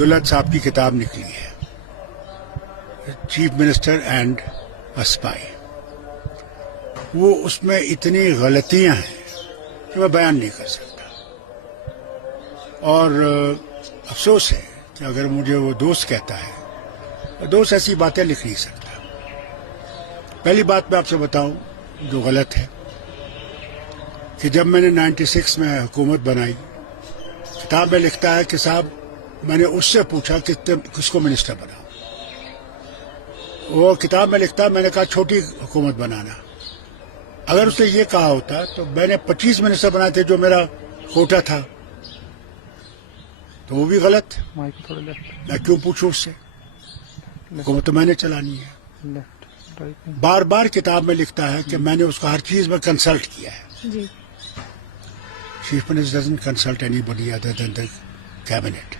عبداللہ صاحب کی کتاب نکلی ہے چیف منسٹر اینڈ اسپائی. وہ اس میں اتنی غلطیاں ہیں کہ میں بیان نہیں کر سکتا. اور افسوس ہے کہ اگر مجھے وہ دوست کہتا ہے، دوست ایسی باتیں لکھ نہیں سکتا. پہلی بات میں آپ سے بتاؤں جو غلط ہے کہ جب میں نے 96 میں حکومت بنائی، کتاب میں لکھتا ہے کہ صاحب میں نے اس سے پوچھا کہ کس کو منسٹر بناؤں. وہ کتاب میں لکھتا ہے میں نے کہا چھوٹی حکومت بنانا. اگر اس نے یہ کہا ہوتا تو میں نے 25 منسٹر بنائے تھے جو میرا کوٹا تھا، تو وہ بھی غلط. میں کیوں پوچھوں اس سے؟ حکومت تو میں نے چلانی ہے. بار بار کتاب میں لکھتا ہے کہ میں نے اس کو ہر چیز میں کنسلٹ کیا ہے. Chief minister doesn't consult anybody other than the cabinet.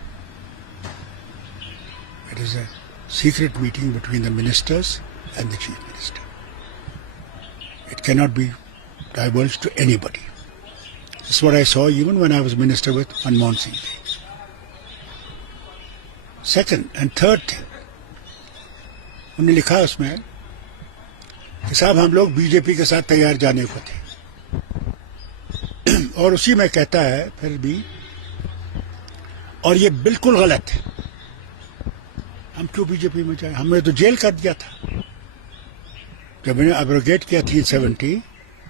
It is a secret meeting between the ministers and the chief minister. It cannot be divulged to anybody. This is what I saw even when I was minister with Manmohan Singh. Second and third thing, انہوں نے لکھا اس میں کہ صاحب ہم لوگ B J پی کے ساتھ تیار جانے کو تھے، اور اسی میں کہتا ہے پھر بھی، اور یہ بالکل غلط ہے، ہم کیوں بی جے پی میں جائیں؟ ہم نے تو جیل کر دیا تھا. جب میں نے ابروگیٹ کیا 370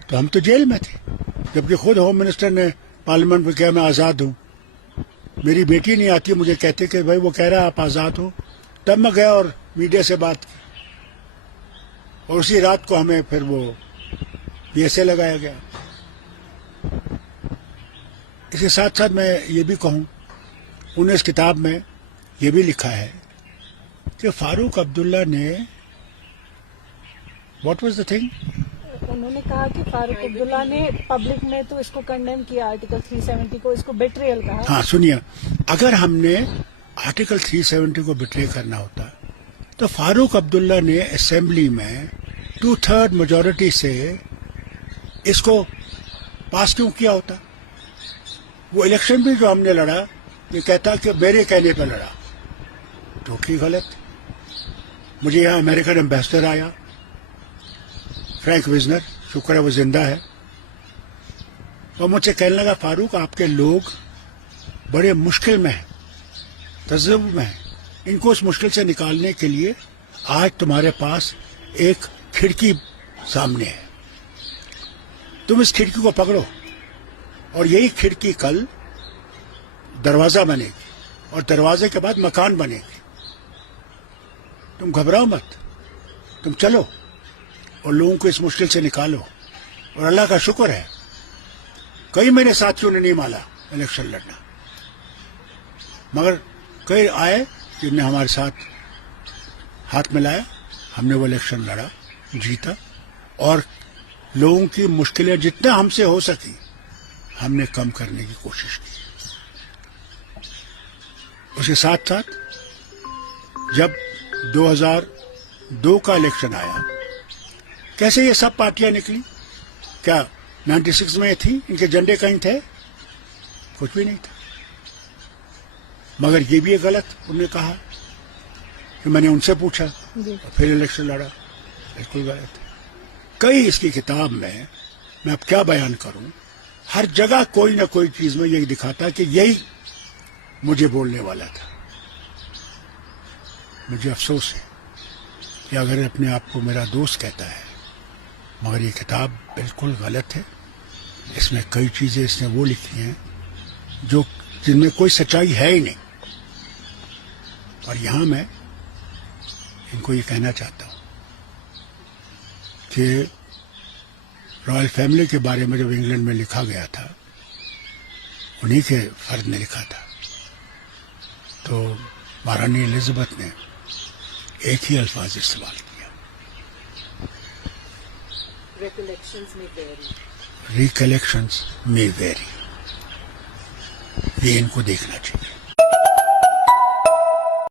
تو ہم تو جیل میں تھے، جبکہ خود ہوم منسٹر نے پارلیمنٹ میں کہا میں آزاد ہوں. میری بیٹی نہیں آتی، مجھے کہتے کہ بھائی وہ کہہ رہا ہے آپ آزاد ہو. تب میں گیا اور میڈیا سے بات کی، اور اسی رات کو ہمیں پھر وہ پی ایس اے لگایا گیا. اس کے ساتھ ساتھ میں یہ بھی کہوں، انہوں نے اس کتاب میں یہ بھی لکھا ہے کہ فاروق عبداللہ نے واٹ واز دا تھنگ، انہوں نے کہا کہ فاروق عبداللہ نے پبلک میں تو اس کو کنڈیم کیا، آرٹیکل 370 کو، اس کو بیٹریل کہا. ہاں سنیے، اگر ہم نے آرٹیکل 370 کو بیٹرے کرنا ہوتا تو فاروق عبداللہ نے اسمبلی میں 2/3 میجورٹی سے اس کو پاس کیوں کیا ہوتا؟ وہ الیکشن بھی جو ہم نے لڑا، یہ کہتا کہ میرے کہنے پہ لڑا. ٹوٹلی غلط. مجھے یہاں امریکن ایمبیسڈر آیا فرینک وزنر، شکر ہے وہ زندہ ہے، اور مجھ سے کہنے لگا فاروق آپ کے لوگ بڑے مشکل میں ہیں، تذبذب میں ہیں، ان کو اس مشکل سے نکالنے کے لیے آج تمہارے پاس ایک کھڑکی سامنے ہے، تم اس کھڑکی کو پکڑو، اور یہی کھڑکی کل دروازہ بنے گی، اور دروازے کے بعد مکان بنے گی. تم گھبراؤ مت، تم چلو اور لوگوں کو اس مشکل سے نکالو. اور اللہ کا شکر ہے کئی میرے ساتھیوں نے نہیں مانا الیکشن لڑنا، مگر کئی آئے جن نے ہمارے ساتھ ہاتھ ملایا، ہم نے وہ الیکشن لڑا، جیتا، اور لوگوں کی مشکلیں جتنا ہم سے ہو سکی ہم نے کم کرنے کی کوشش کی. اس کے ساتھ ساتھ جب 2002 کا الیکشن آیا، کیسے یہ سب پارٹیاں نکلی؟ کیا 96 میں تھی؟ ان کے جھنڈے کہیں تھے؟ کچھ بھی نہیں تھا. مگر یہ بھی غلط انہوں نے کہا کہ میں نے ان سے پوچھا اور پھر الیکشن لڑا. بالکل غلط ہے. کئی اس کی کتاب میں اب کیا بیان کروں، ہر جگہ کوئی نہ کوئی چیز میں یہی دکھاتا کہ یہی مجھے بولنے والا تھا. مجھے افسوس ہے کہ اگر اپنے آپ کو میرا دوست کہتا ہے، مگر یہ کتاب بالکل غلط ہے. اس میں کئی چیزیں اس نے وہ لکھی ہیں جن میں کوئی سچائی ہے ہی نہیں. اور یہاں میں ان کو یہ کہنا چاہتا ہوں کہ رائل فیملی کے بارے میں جب انگلینڈ میں لکھا گیا تھا، انہی کے فرد نے لکھا تھا، تو مہارانی الزبتھ نے ایک ہی الفاظ استعمال کیا، ریکلیکشنز میں ویری. یہ ان کو دیکھنا چاہیے.